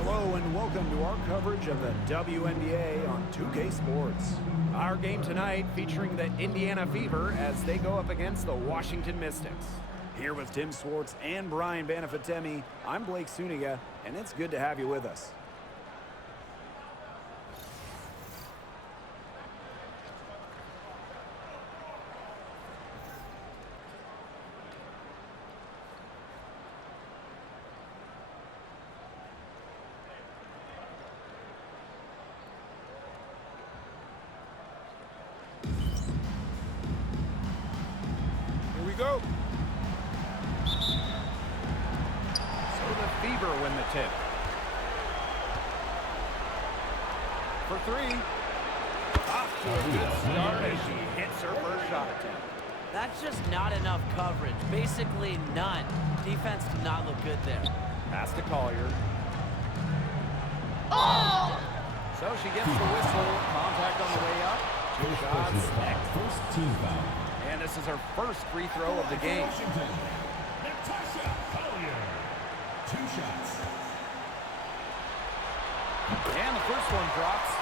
Hello and welcome to our coverage of the WNBA on 2K Sports. Our game tonight featuring the Indiana Fever as they go up against the Washington Mystics. Here with Tim Swartz and Brian Banafitemi, I'm Blake Suniga, and it's good to have you with us. Go. So the Fever win the tip. For three. Off to a good start as she hits her first shot attempt. That's just not enough coverage. Basically none. Defense did not look good there. Pass to Collier. Oh! So she gets the whistle. Contact on the way up. Two shots. First team foul. And this is her first free throw of the game. Washington, Natasha Collier. 2 shots. And the first one drops.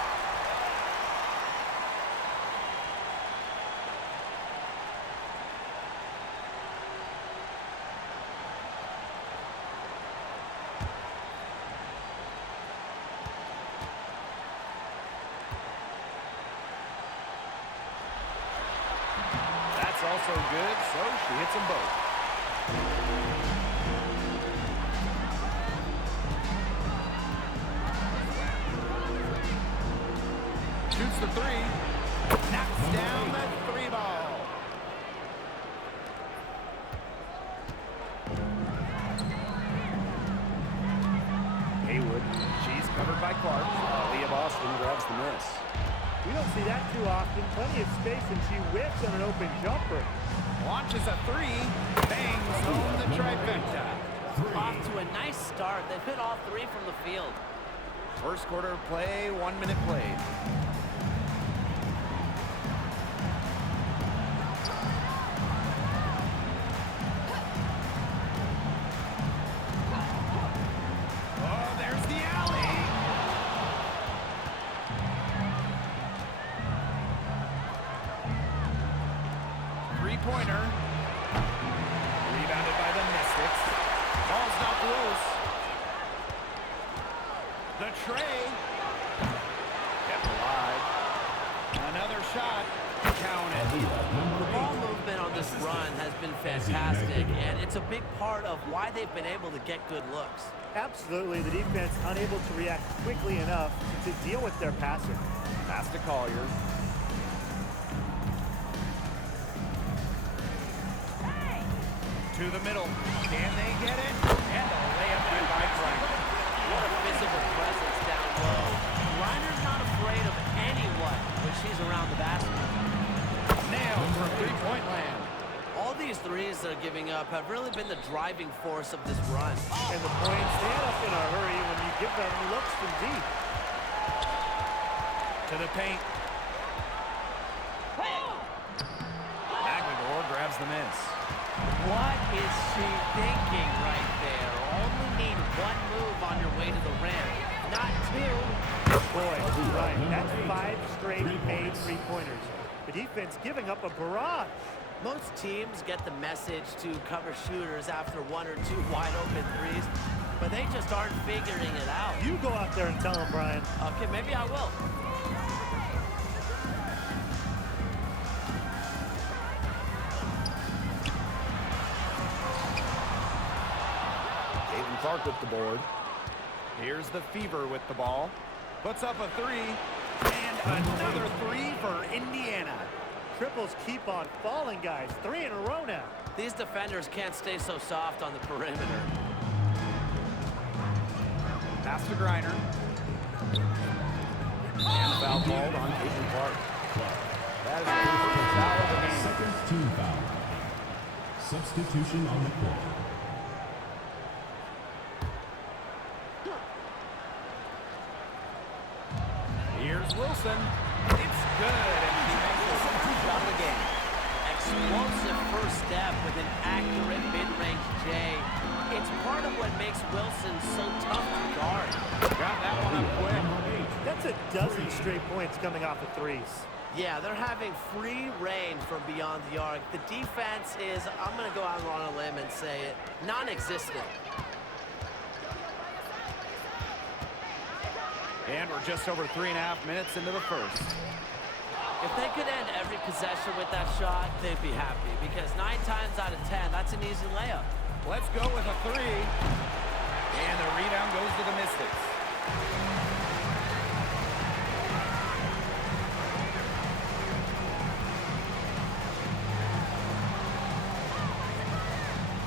Also good, so she hits them both. Shoots the three. Knocks down the 3 ball. Haywood, she's covered by Clark. Leah Boston grabs the miss. We don't see that too often. Plenty of space, and she whips on an open jumper. Launches a 3. Bangs home the trifecta. Off to a nice start. They've hit all 3 from the field. First quarter of play, 1 minute played. Oh, there's the alley. Three-pointer. Rebounded by the Mystics. Ball's not loose. The tray. Kept alive. Another shot. Counted. The ball movement on this run has been fantastic, and it's a big part of why they've been able to get good looks. Absolutely. The defense unable to react quickly enough to deal with their passer. Pass to Collier. To the middle. Can they get it? And a layup in by Griner. What a physical presence down low. Griner's not afraid of anyone when she's around the basket. Nailed from three-point land. All these threes they're giving up have really been the driving force of this run. And the points, they add up in a hurry when you give them looks from deep. To the paint. McLemore grabs the miss. What is she thinking right there? Only need 1 move on your way to the rim, not 2. Boy, right. That's 5 straight made three-pointers. The defense giving up a barrage. Most teams get the message to cover shooters after 1 or 2 wide-open threes, but they just aren't figuring it out. You go out there and tell them, Brian. Okay, maybe I will. Clark with the board. Here's the Fever with the ball. Puts up a 3. And another 3 for Indiana. Triples keep on falling, guys. 3 in a row now. These defenders can't stay so soft on the perimeter. Pass to Griner. And the foul called on Caitlin Clark. That is the first foul of the game. Second team foul. Substitution on the court. Here's Wilson. It's good, and she makes the first shot of the game. Explosive first step with an accurate mid-range J. It's part of what makes Wilson so tough to guard. a dozen straight points coming off of threes. Yeah, they're having free reign from beyond the arc. The defense is, I'm going to go out on a limb and say it, non-existent. And we're just over 3.5 minutes into the first. If they could end every possession with that shot, they'd be happy, because 9 times out of 10, that's an easy layup. Let's go with a 3. And the rebound goes to the Mystics.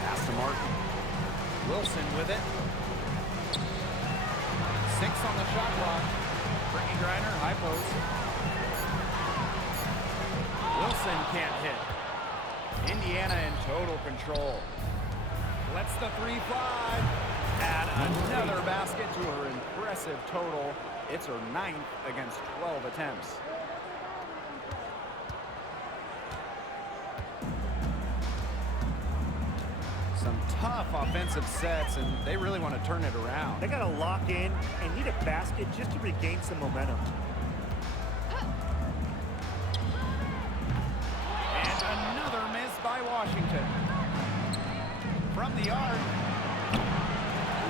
Pass to Martin. Wilson with it. 6 on the shot clock. Brittany Griner, high post. Wilson can't hit. Indiana in total control. Lets the 3 fly. And another basket to her impressive total. It's her 9th against 12 attempts. Some tough offensive sets, and they really want to turn it around. They got to lock in and need a basket just to regain some momentum. And another miss by Washington. From the arc,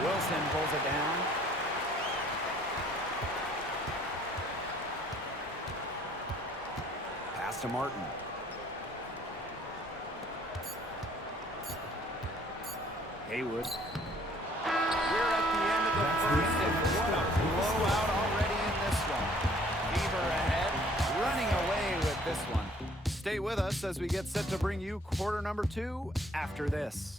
Wilson pulls it down. Pass to Martin. Haywood. We're at the end of the first, and what a blowout already in this one. Fever ahead, running away with this one. Stay with us as we get set to bring you quarter number 2 after this.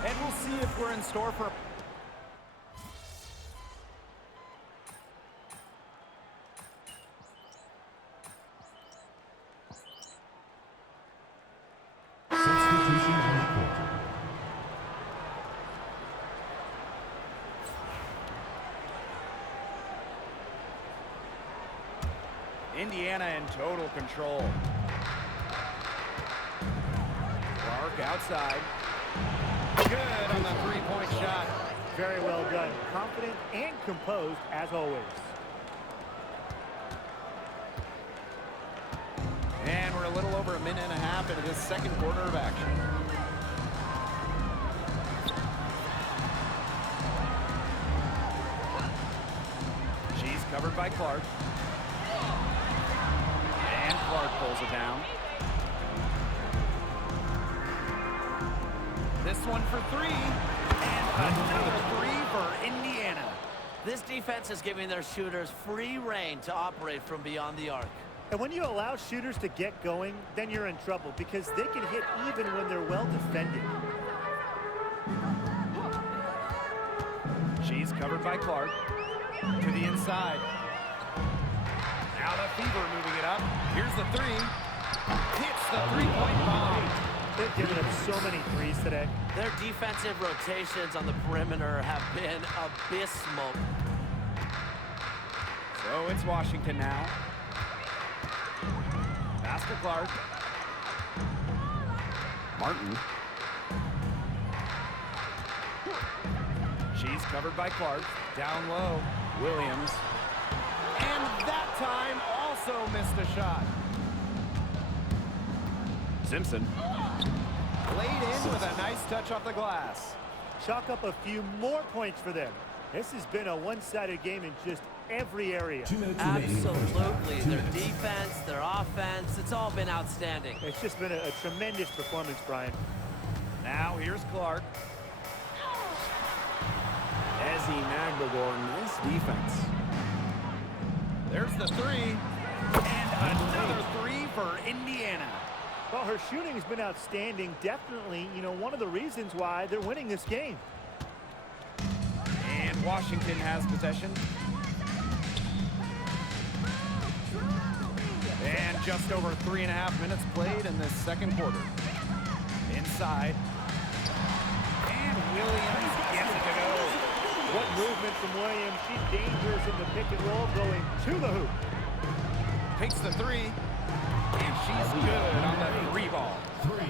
And we'll see if we're in store for... Substitution on the court. Indiana in total control. Clark outside. Good on the 3-point shot. Very well done. Confident and composed as always. And we're a little over a minute and a half into this second quarter of action. She's covered by Clark. And Clark pulls it down. This one for 3. And another 3 for Indiana. This defense is giving their shooters free reign to operate from beyond the arc. And when you allow shooters to get going, then you're in trouble because they can hit even when they're well defended. She's covered by Clark. To the inside. Now the Fever moving it up. Here's the 3. Hits the 3-point bomb. They've given up so many threes today. Their defensive rotations on the perimeter have been abysmal. So it's Washington now. Pass to Clark. Martin. She's covered by Clark. Down low. Williams. And that time also missed a shot. Simpson. Laid in with a nice touch off the glass. Chalk up a few more points for them. This has been a one-sided game in just every area. 2 minutes remaining in the first half. Absolutely. 2 Their minutes. defense, their offense, it's all been outstanding. It's just been a tremendous performance, Brian. Now here's Clark. Ezzy Magdagor, nice defense. There's the 3. And another 3 for Indiana. Well, her shooting has been outstanding. Definitely, one of the reasons why they're winning this game. And Washington has possession. And just over 3.5 minutes played in this second quarter. Inside. And Williams gets it to go. What movement from Williams. She's dangerous in the pick and roll, going to the hoop. Takes the three, and she's good on the three ball.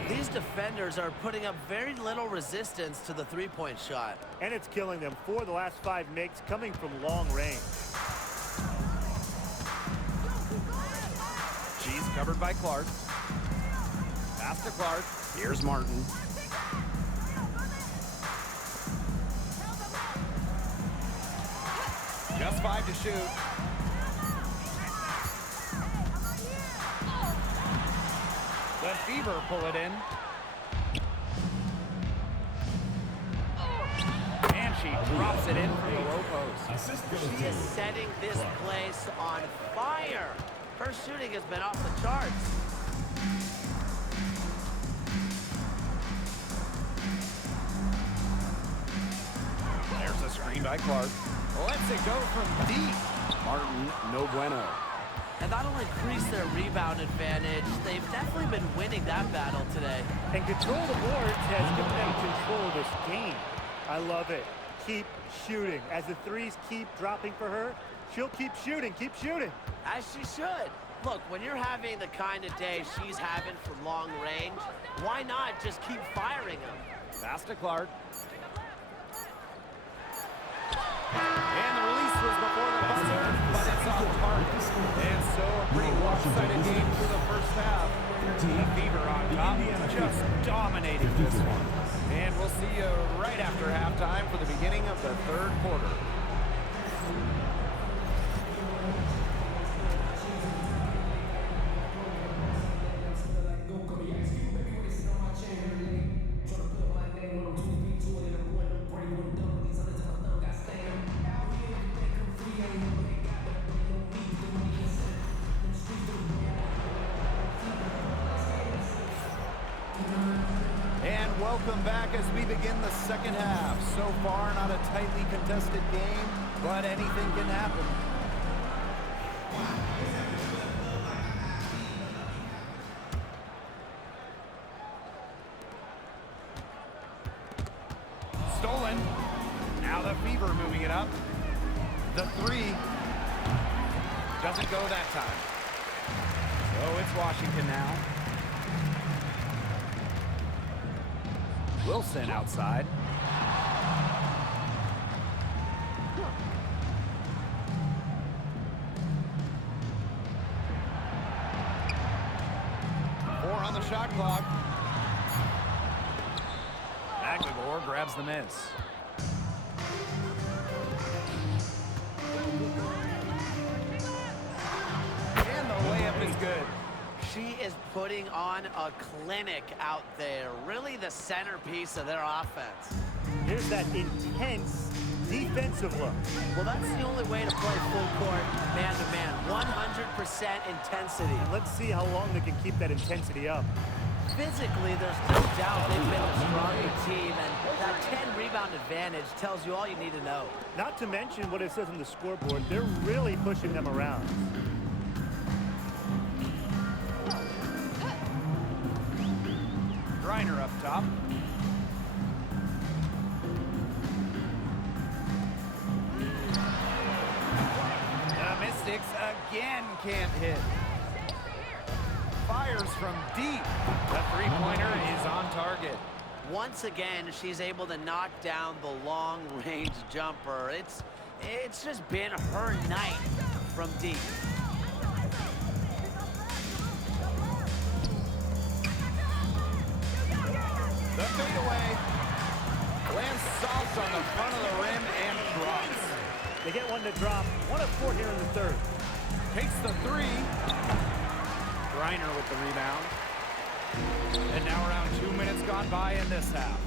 These defenders are putting up very little resistance to the three-point shot. And it's killing them. 4 of the last 5 makes coming from long range. She's covered by Clark. Pass to Clark. Here's Martin. Just 5 to shoot. The Fever pull it in. And she drops it in from the low post. She is setting this place on fire. Her shooting has been off the charts. There's a screen by Clark. Lets it go from deep. Martin, no bueno. And that'll increase their rebound advantage. They've definitely been winning that battle today. And control of the boards has given them control of this game. I love it. Keep shooting. As the threes keep dropping for her, she'll keep shooting, As she should. Look, when you're having the kind of day she's having from long range, why not just keep firing them? Pass to Clark. And the release was before the buzzer, but it's on target. And so a pretty lopsided game through the first half. The Fever on top, just dominating this one. And we'll see you right after halftime for the beginning of the third quarter. And welcome back as we begin the second half. So far, not a tightly contested game, but anything can happen. Stolen. Now the Fever moving it up. The three doesn't go that time. So it's Washington now. Wilson outside. Four on the shot clock. McLemore grabs the miss. And the layup is good. She is putting on a clinic out there, really the centerpiece of their offense. Here's that intense defensive look. Well, that's the only way to play full court, man-to-man, 100% intensity. Let's see how long they can keep that intensity up. Physically, there's no doubt they've been the stronger team, and that 10-rebound advantage tells you all you need to know. Not to mention what it says on the scoreboard, they're really pushing them around. Griner up top. The Mystics again can't hit. Fires from deep. The three-pointer is on target. Once again, she's able to knock down the long-range jumper. It's just been her night from deep. The fadeaway lands soft on the front of the rim and drops. They get one to drop. 1 of 4 here in the third. Takes the three. Griner with the rebound. And now around 2 minutes gone by in this half.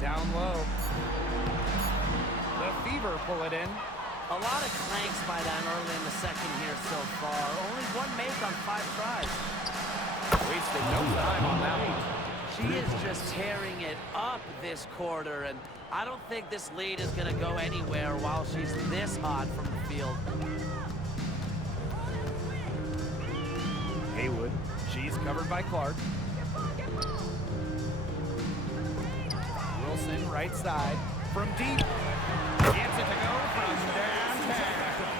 Down low. The Fever pull it in. A lot of clanks by them early in the second here so far. Only one make on 5 tries. Wasted no time on that one. She is just tearing it up this quarter, and I don't think this lead is going to go anywhere while she's this hot from the field. Haywood. She's covered by Clark. Wilson, right side. From deep. Gets it to go from downtown.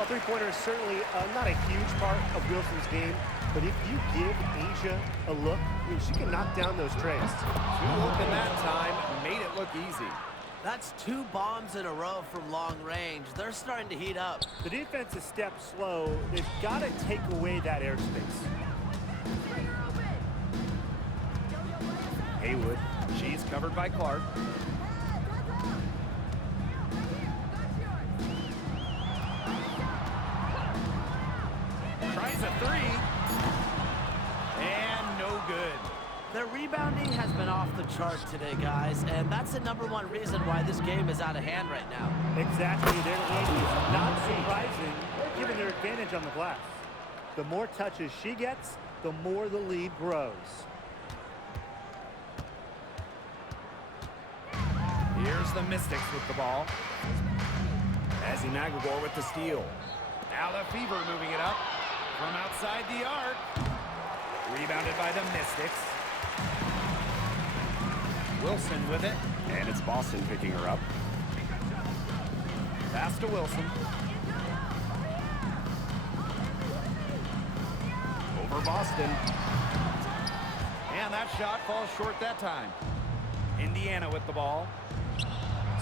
A three-pointer is certainly not a huge part of Wilson's game, but if you give Asia a look, I mean, she can knock down those trays. Two looking that time, made it look easy. That's 2 bombs in a row from long range. They're starting to heat up. The defense is stepped slow. They've got to take away that airspace. Haywood. She's covered by Clark. Tries a 3. And no good. Their rebounding has been off the chart today, guys, and that's the #1 reason why this game is out of hand right now. Exactly. Their lead is not surprising, given their advantage on the glass. The more touches she gets, the more the lead grows. Here's the Mystics with the ball. Ezzy Magagor with the steal. Now the Fever moving it up from outside the arc. Rebounded by the Mystics. Wilson with it. And it's Boston picking her up. Pass to Wilson. Over Boston. And that shot falls short that time. Indiana with the ball.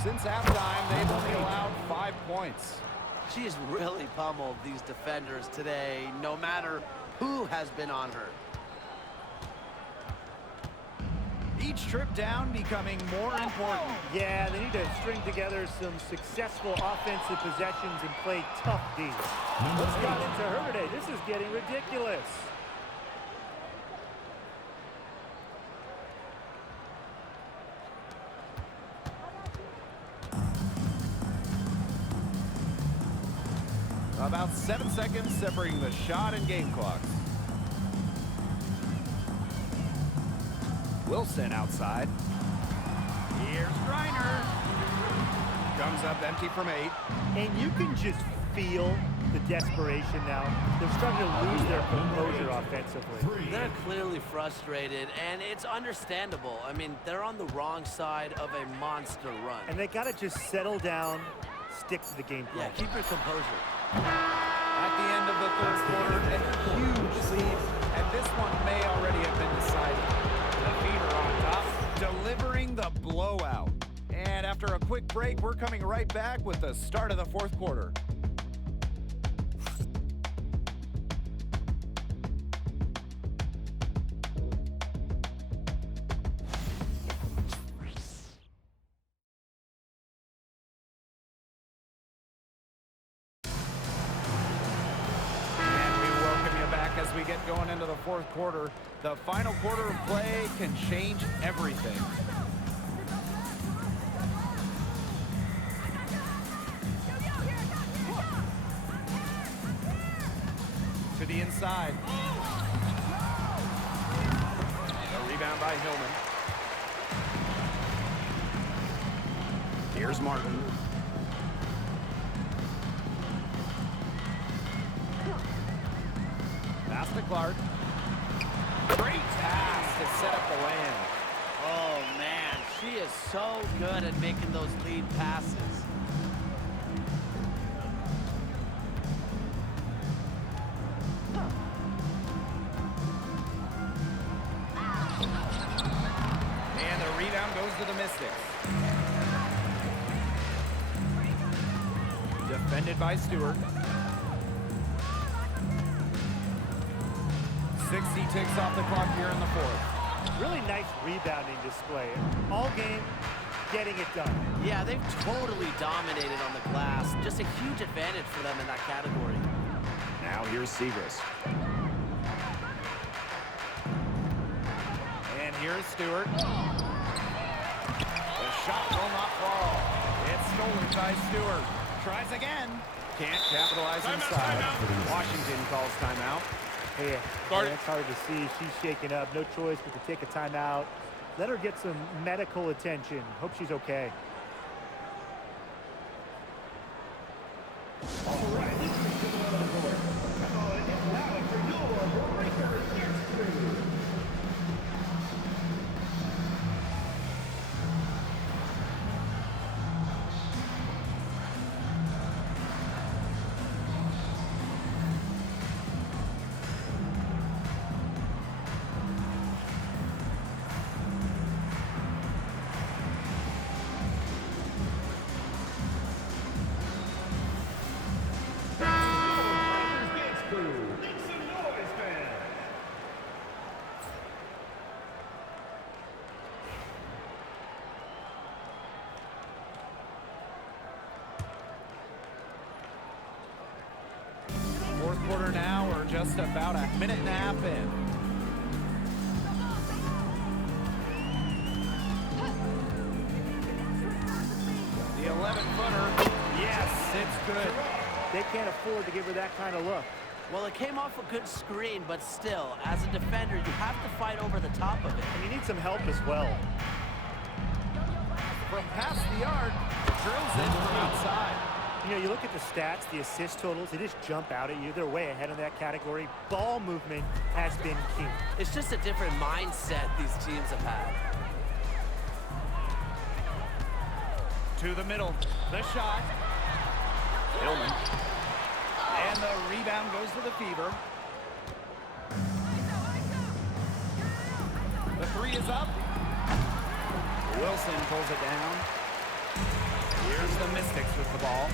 Since halftime, they've only allowed 5 points. She's really pummeled these defenders today, no matter who has been on her. Each trip down becoming more important. Yeah, they need to string together some successful offensive possessions and play tough D. What's got into her today? This is getting ridiculous. About 7 seconds separating the shot and game clocks. Wilson outside. Here's Griner. Comes up empty from 8. And you can just feel the desperation now. They're starting to lose their composure offensively. They're clearly frustrated, and it's understandable. I mean, they're on the wrong side of a monster run. And they got to just settle down, stick to the game plan. Yeah, keep your composure. At the end of the third quarter, a huge lead, and this one may already have been decided. The Fever on top, delivering the blowout. And after a quick break, we're coming right back with the start of the fourth quarter. As we get going into the fourth quarter, the final quarter of play can change everything. To the inside. A rebound by Hillman. Here's Martin. Pass to Clark. Great pass to set up the land. Oh, man, she is so good at making those lead passes. And the rebound goes to the Mystics. Defended by Stewart. 60 ticks off the clock here in the fourth. Really nice rebounding display. All game, getting it done. Yeah, they've totally dominated on the glass. Just a huge advantage for them in that category. Now here's Segrist. And here's Stewart. The shot will not fall. It's stolen by Stewart. Tries again. Can't capitalize inside. Washington calls timeout. Yeah, Guard it. that's hard to see. She's shaken up. No choice but to take a timeout. Let her get some medical attention. Hope she's okay. Fourth quarter now, we're just about a minute and a half in. The 11-footer, yes, it's good. They can't afford to give her that kind of look. Well, it came off a good screen, but still, as a defender, you have to fight over the top of it. And you need some help as well. From past the arc, drills in from outside. You know, you look at the stats, the assist totals, they just jump out at you. They're way ahead in that category. Ball movement has been key. It's just a different mindset these teams have had. To the middle, the shot. Hillman. And the rebound goes to the Fever. The three is up. Wilson pulls it down. Here's the Mystics with the ball.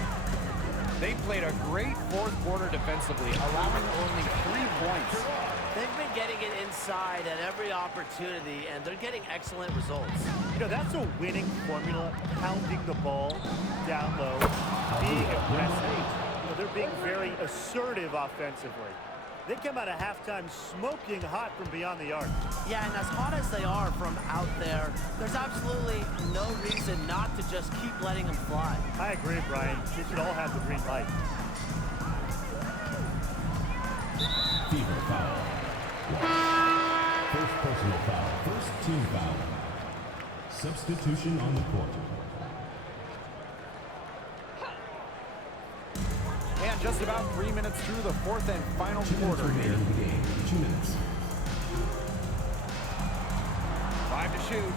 They played a great fourth quarter defensively, allowing only 3 points. They've been getting it inside at every opportunity, and they're getting excellent results. You know, that's a winning formula, pounding the ball down low, being aggressive. You know, they're being very assertive offensively. They come out of halftime smoking hot from beyond the arc. Yeah, and as hot as they are from out there, there's absolutely no reason not to just keep letting them fly. I agree, Brian. They should all have the green light. Fever foul. First personal foul. First team foul. Substitution on the court. And just about 3 minutes through the fourth and final 2 minutes quarter here. remaining in the game. 2 minutes. 5 to shoot.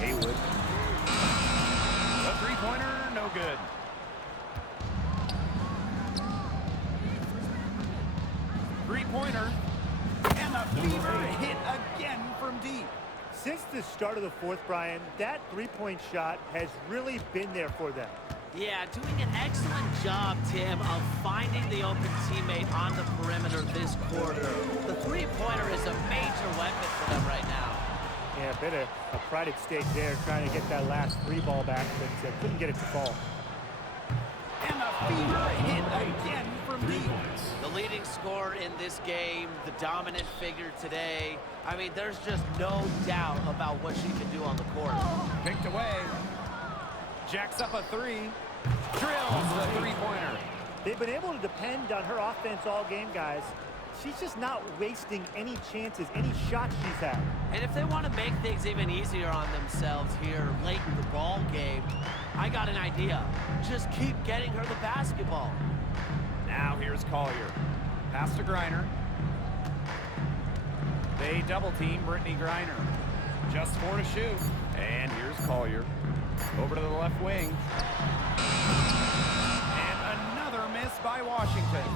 Haywood. The three-pointer, no good. Three-pointer. And the Fever hit again from deep. Since the start of the fourth, Brian, that three-point shot has really been there for them. Yeah, doing an excellent job, Tim, of finding the open teammate on the perimeter this quarter. The three-pointer is a major weapon for them right now. Yeah, a bit of a pride at stake there, trying to get that last three ball back, but couldn't get it to fall. And the Fever hit again from 3 deep. points. The leading scorer in this game, the dominant figure today. I mean, there's just no doubt about what she can do on the court. Picked away. Jacks up a three. Drills the three-pointer. They've been able to depend on her offense all game, guys. She's just not wasting any chances, any shots she's had. And if they want to make things even easier on themselves here late in the ball game, I got an idea. Just keep getting her the basketball. Now here's Collier. Pass to Griner. They double-team Brittany Griner. Just 4 to shoot. And here's Collier. Over to the left wing. And another miss by Washington.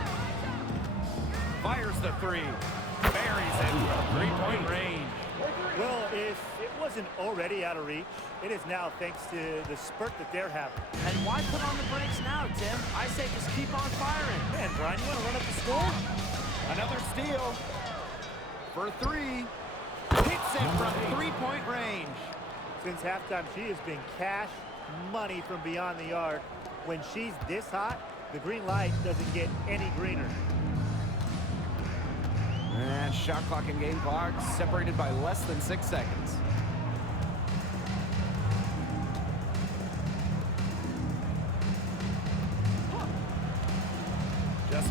Fires the three. Buries it from three-point range. Well, if it wasn't already out of reach, it is now thanks to the spurt that they're having. And why put on the brakes now, Tim? I say just keep on firing. Man, Brian, you want to run up the score? Another steal. For three. Hits it from three-point range. Since halftime, she has been cash money from beyond the arc. When she's this hot, the green light doesn't get any greener. And shot clock and game clock separated by less than 6 seconds.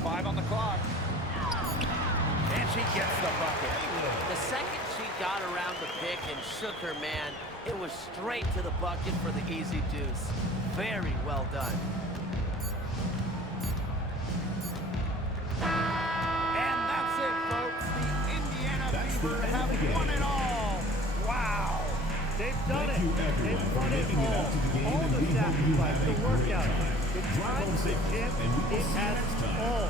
5 on the clock. And she gets the bucket. The second she got around the pick and shook her man, it was straight to the bucket for the easy deuce. Very well done. And that's it, folks. The Indiana Fever have won it all. Wow. They've done Thank you, it. everyone, They've for won it making it out to the game, all and the we hope you sacrifice, have a the great workout, time. the Drive time home to the safely, gym, and we will it see you has next time. all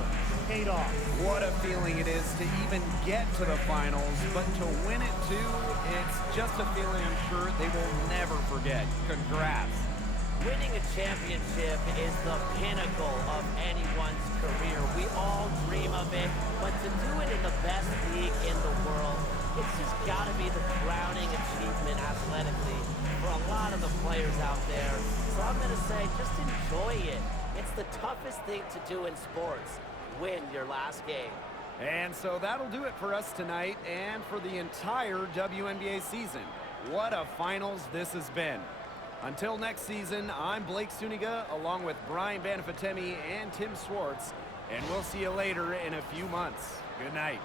paid off. What a feeling it is to even get to the finals, but to win it too, it's just a feeling I'm sure they will never forget. Congrats. Winning a championship is the pinnacle of anyone's career. We all dream of it, but to do it in the best league in the world, it's just got to be the crowning achievement athletically for a lot of the players out there. So I'm going to say just enjoy it. It's the toughest thing to do in sports. Win your last game. And so that'll do it for us tonight and for the entire WNBA season. What a finals this has been. Until next season, I'm Blake Suniga along with Brian Banafatemi and Tim Swartz, and we'll see you later in a few months. Good night.